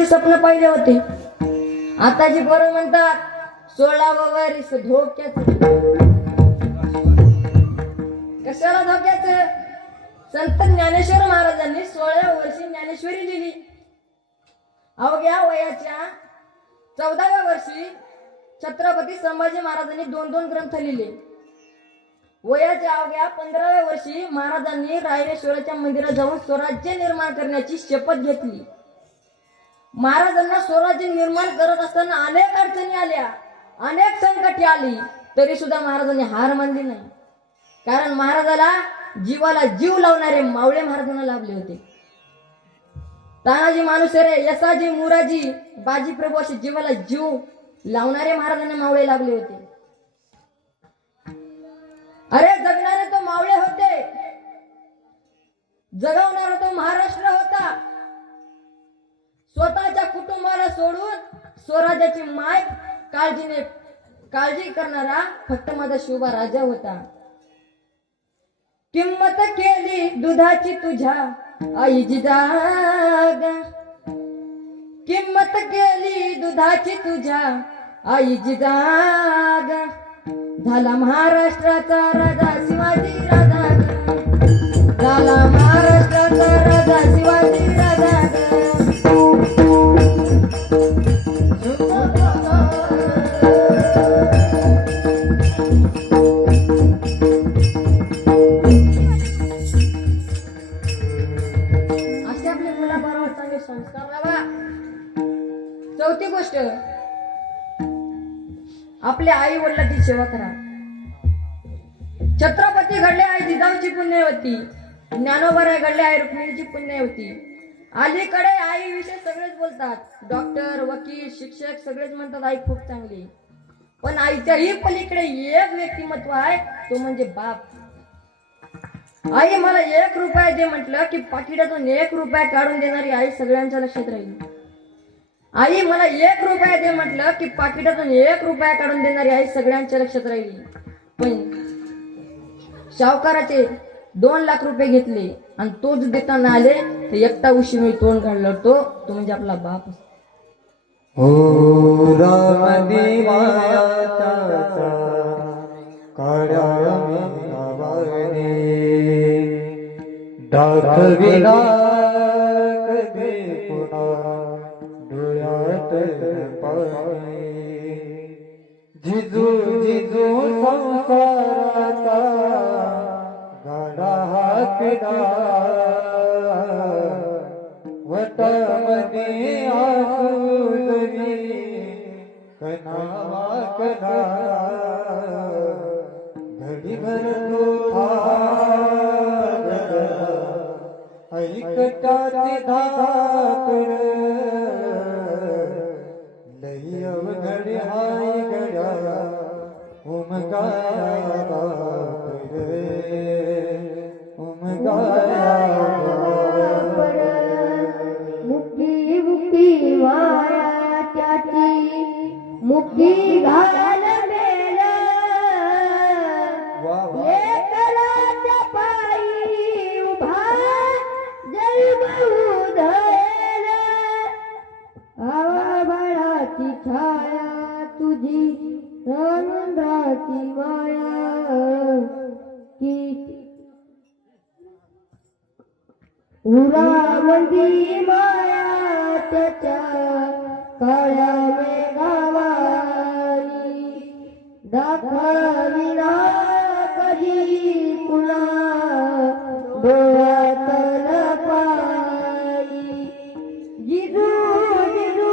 जीवनाचे स्वप्न पाहिले होते. आताची पोरं म्हणतात 16व वर्ष धोक्याचं. कशाला धोक्याचं? संत ज्ञानेश्वर महाराजांनी 16व्या वर्षी ज्ञानेश्वरी लिहिली. अवघ्या वयाच्या 14व्या वर्षी छत्रपती संभाजी महाराजांनी 2 ग्रंथ लिहिले. वयाच्या अवघ्या 15व्या वर्षी महाराजांनी रायरेश्वराच्या मंदिरात जाऊन स्वराज्य निर्माण करण्याची शपथ घेतली. महाराजांना स्वराज्य निर्माण करत असताना अनेक अडचणी आल्या, अनेक संकटे आली, तरी सुद्धा महाराजांनी हार मानली नाही. कारण महाराजाला जीवाला जीव लावणारे मावळे महाराजांना लाभले होते. तानाजी मालुसरे, यसाजी, मुराजी, बाजी प्रभू असे जीवाला जीव लावणारे महाराजांना मावळे लाभले होते. अरे जगणारे तो मावळे होते, जगवणारा तो महाराष्ट्र होता. स्वतःच्या कुटुंबाला सोडून स्वराज्याची माय काळजी करणारा फक्त माझा शिवबा राजा होता. किंमत केली दुधाची तुझ्या आईची जाग, किंमत केली दुधाची तुझ्या आईची जाग. झाला महाराष्ट्राचा राजा शिवाजी राजा, झाला महाराष्ट्राचा राजा शिवाजी राजा. असे आपल्या मुलाबरोबर चांगले संस्कार लावा. चौथी गोष्ट, आपल्या आई वडिलांची सेवा करा. छत्रपती घडले आई जिजाऊची पुण्यवती, ज्ञानोबा घडले आई रुक्मिणीची पुण्यवती. अलीकडे आई विषयी सगळेच बोलतात, डॉक्टर, वकील, शिक्षक सगळेच म्हणतात आई खूप चांगली. पण आईच्याही पलीकडे एक व्यक्तिमत्व आहे, तो म्हणजे बाप. आई मला 1 रुपया दे म्हटलं की पाकिटातून 1 रुपया काढून देणारी आई सगळ्यांच्या लक्षात राहील. आई मला 1 रुपया दे म्हटलं की पाकिटातून 1 रुपया काढून देणारी आई सगळ्यांच्या लक्षात राहिली. पण सावकाराचे 2 लाख रुपये घेतले आणि तोच देताना आले तर एकटा उशी मी तोंड काढलं, तो म्हणजे आपला बाप. हो राम देवाचा काळ्या गावाने दाखविला कधी पुन्हा डोळ्यात पाणी. जिजू जिजू संसाराचा गाडा हाकला, वटामध्ये आसुरी कनावा कना. घडीभर तो ऐकटाचे धाकर, लई अवघड हाय गड्या उमगाया बाप रे, उमगाया मुक्ती मुक्ती वाया त्याची मुक्ती घाल मेला. लेकराच्या पायी उभा जन्म उधळला. आवाळाची छाया तुझी समुद्राची माया. किती उरावंदी माया त्याच्या काळ्या मेघावारी. दाखविला कधी कुणा डोळ्यातलं पाणी. जिजू जिजू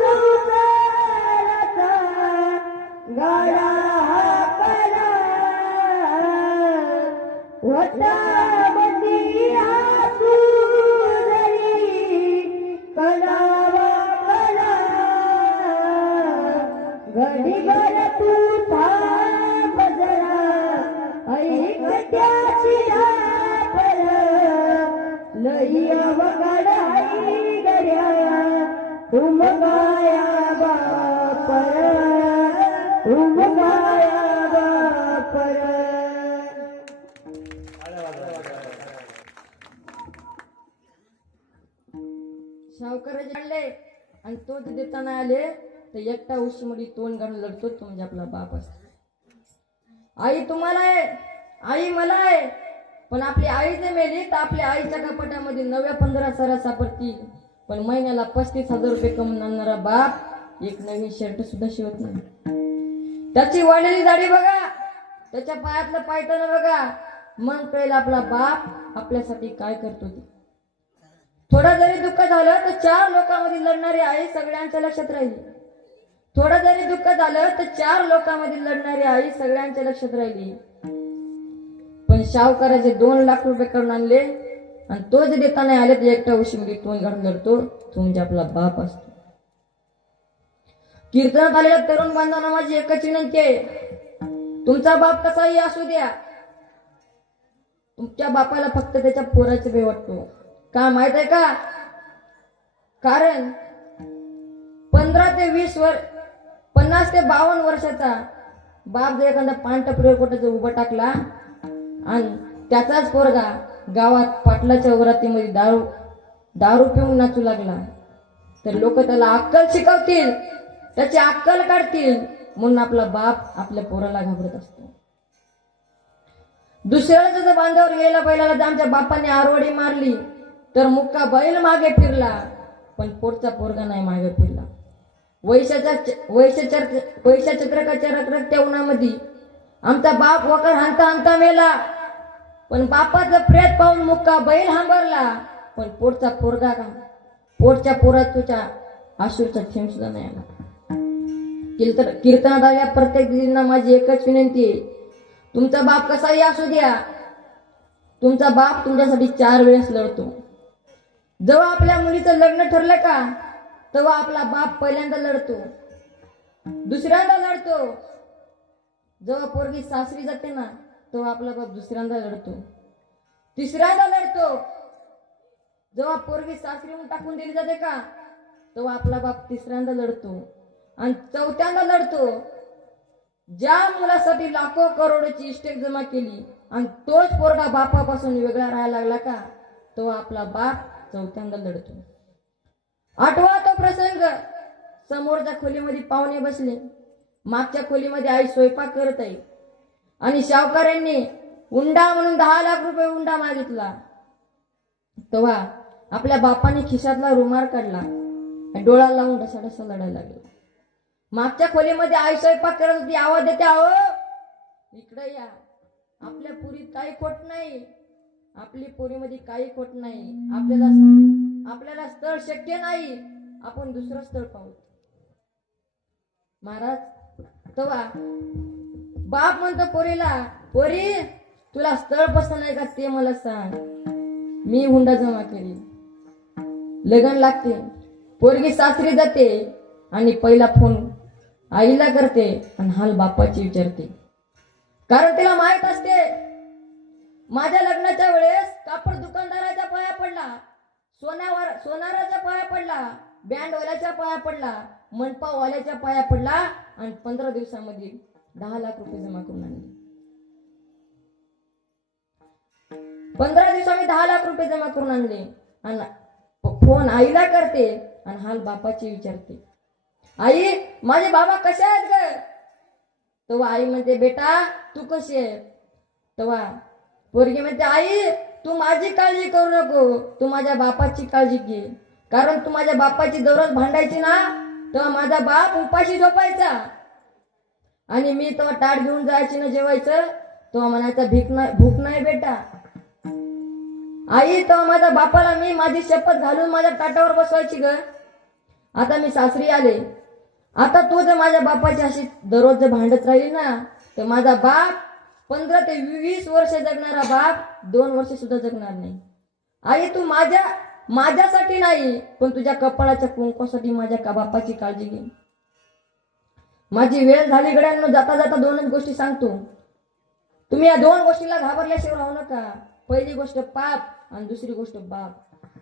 संसाराचा गाडा हाकला, वटामध्ये घडीभर तू थांब जरा, ऐक त्याची आफल. लई अवघड आई गड्या उमगाया बापर, उमगाया बापर. सावकाराचे आणले आणि तो जे देताना आले तर एकटा उशीमध्ये तोंड घालून लढतो तो म्हणजे आपला बाप असतो. आई तुम्हाला आहे, आई मला आहे, पण आपली आई जर मेली तर आपल्या आईच्या कपाटामध्ये 9-15 सरा सापडतील, पण महिन्याला 35,000 रुपये कमवून आणणारा बाप एक नवीन शर्ट सुद्धा शिवत नाही. त्याची वाढलेली दाढी बघा, त्याच्या पायातलं पायताना बघा, मन कळेल आपला बाप आपल्यासाठी काय करतो ते. थोडा जरी दुःख झालं तर 4 लोकांमध्ये लढणारी आई सगळ्यांच्या लक्षात राहिली. थोडं जरी दुःख झालं तर 4 लोकांमध्ये लढणारी आई सगळ्यांच्या लक्षात राहिली. पण शाहूकाराचे 2 लाख रुपये करून आणले आणि तो जे देताना आले ते एकटा उशीमध्ये तोंड घालून लढतो तो म्हणजे आपला बाप असतो. कीर्तनात आलेल्या तरुण बांधवांना माझी एकच विनंती आहे, तुमचा बाप कसाही असू द्या, तुमच्या बापाला फक्त त्याच्या पोराचे भय वाटतो. का माहित आहे का? कारण 15 ते 20 वर्ष, 50 ते 52 वर्षाचा बाप जर एखादा पानटपरीवर कोटाचा उभा टाकला आणि त्याचाच पोरगा गावात पाटलाच्या वरातीमध्ये दारू पिऊन नाचू लागला तर लोक त्याला अक्कल शिकवतील, त्याची अक्कल काढतील, म्हणून आपला बाप आपल्या पोराला घाबरत असतो. दुसऱ्याला जसं बांधावर गेलेला बैलाला जर आमच्या बापाने आरवडी मारली तर मुक्का बैल मागे फिरला, पण पोटचा पोरगा नाही मागे फिरला. वैश्य चत्रकाच्या रखरखत्या उन्हामध्ये आमचा बाप वकर हाणता हाणता मेला, पण बापाचं प्रेत पाहून मुक्का बैल हांबरला, पण पोटचा पोरगा का, पोटच्या पोराच्या आशूचा थेंब सुद्धा नाही आला. कीर्तनात आलेल्या प्रत्येक दिदींना माझी एकच विनंती आहे, तुमचा बाप कसाही असू द्या, तुमचा बाप तुमच्यासाठी 4 वेळेस लढतो. जेव्हा आपल्या मुलीचं लग्न ठरलं का तेव्हा आपला बाप पहिल्यांदा लढतो, दुसऱ्यांदा लढतो. जेव्हा पोरगी सासरी जाते ना तेव्हा आपला बाप दुसऱ्यांदा लढतो, तिसऱ्यांदा लढतो. जेव्हा पोरगी सासरीहून टाकून दिली जाते का तेव्हा आपला बाप तिसऱ्यांदा लढतो आणि 4थ्यांदा लढतो. ज्या मुलासाठी लाखो करोडची इस्टेट जमा केली आणि तोच पोरगा बापापासून वेगळा राहायला लागला का तेव्हा आपला बाप 4थ्यांदा लढतो. आठवा तो प्रसंग, समोरच्या खोलीमध्ये पाहुणे बसले, मागच्या खोलीमध्ये आई स्वयंपाक करत आहे आणि शाहूकारांनी उंडा म्हणून 10 लाख रुपये उंडा मागितला. तेव्हा आपल्या बापाने खिशातला रुमाल काढला आणि डोळा लावून ढसाढसा लढायला लागला. मागच्या खोलीमध्ये आई स्वयंपाक करत होती, आवाज देते, आहो इकडे या, आपल्या पुरीत काही खोट नाही, आपली पोरीमध्ये काही खोट नाही, आपल्याला स्थळ शक्य नाही, आपण दुसरं स्थळ पाहू. महाराज तेव्हा बाप म्हणतो पोरीला, पोरी तुला स्थळ पसंत नाही का ते मला सांग, मी हुंडा जमा केली. लग्न लागते, पोरगी सासरी जाते आणि पहिला फोन आईला करते आणि हाल बापाची विचारते. कारण तिला माहित असते माझ्या लग्नाच्या वेळेस कापड दुकानदाराच्या पाया पडला, सोनाराच्या पाया पडला, बँडवाल्याच्या पाया पडला, मंडपावाल्याच्या पाया पडला आणि 15 दिवसामध्ये 10 लाख रुपये जमा करून आणले. 15 दिवसांनी 10 लाख रुपये जमा करून आणले आणि फोन आईला करते आणि हाल बापाची विचारते, आई माझे बाबा कसे आहेत ग? तेव्हा आई म्हणते, बेटा तू कशी आहे? तेव्हा पोरगी म्हणते, आई तू माझी काळजी करू नको, तू माझ्या बापाची काळजी घे, कारण तू माझ्या बापाची दररोज भांडायची ना तेव्हा माझा बाप उपाशी झोपायचा आणि मी तेव्हा ताट घेऊन जायची ना जेवायचं तेव्हा म्हणायचा भूक नाही बेटा. आई तेव्हा माझ्या बापाला मी माझी शपथ घालून माझ्या ताटावर बसवायची ग. आता मी सासरी आले, आता तू जर माझ्या बापाची अशी दररोज जर भांडत राहिली ना तर माझा बाप 15 ते 20 वर्ष जगणारा बाप 2 वर्ष सुद्धा जगणार नाही. आई तू माझ्यासाठी नाही पण तुझ्या कपाळाच्या कुंकवासाठी माझ्या बापाची काळजी घे. माझी वेळ झाली गड्यांनो, जाता जाता 2च गोष्टी सांगतो. तुम्ही या 2 गोष्टीला घाबरल्याशिवाय राहू नका. पहिली गोष्ट पाप आणि दुसरी गोष्ट बाप.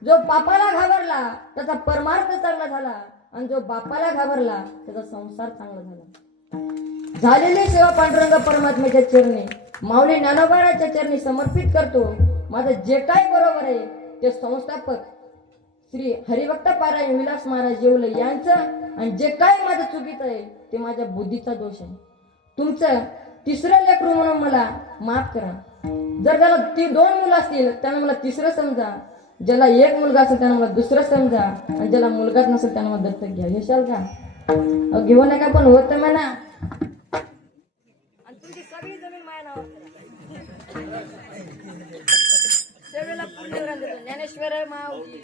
जो पापाला घाबरला त्याचा परमार्थ चांगला झाला आणि जो बापाला घाबरला त्याचा संसार चांगला झाला. झालेली सेवा पांडुरंग परमात्म्याच्या चरणी, माऊली ज्ञानोबाच्या चरणी समर्पित करतो. माझं जे काही बरोबर आहे ते संस्थापक श्री हरिभक्त पारायण विलास महाराज येवले यांचं आणि जे काय माझं चुकीचं आहे ते माझ्या बुद्धीचा दोष आहे. तुमचं तिसरं लेकरू म्हणून मला माफ करा. जर त्याला दोन मुलं असतील त्यानं मला तिसरं समजा, ज्याला एक मुलगा असेल त्यानं मला दुसरं समजा, आणि ज्याला मुलगाच नसेल त्यानं मला दत्तक घ्या. येशाल का? घेऊ नका पण होत म्हणा. आणि तुमची सगळी जमीन माझ्या नावावर करा. सेवेला पुण्य देतो ज्ञानेश्वर माऊली.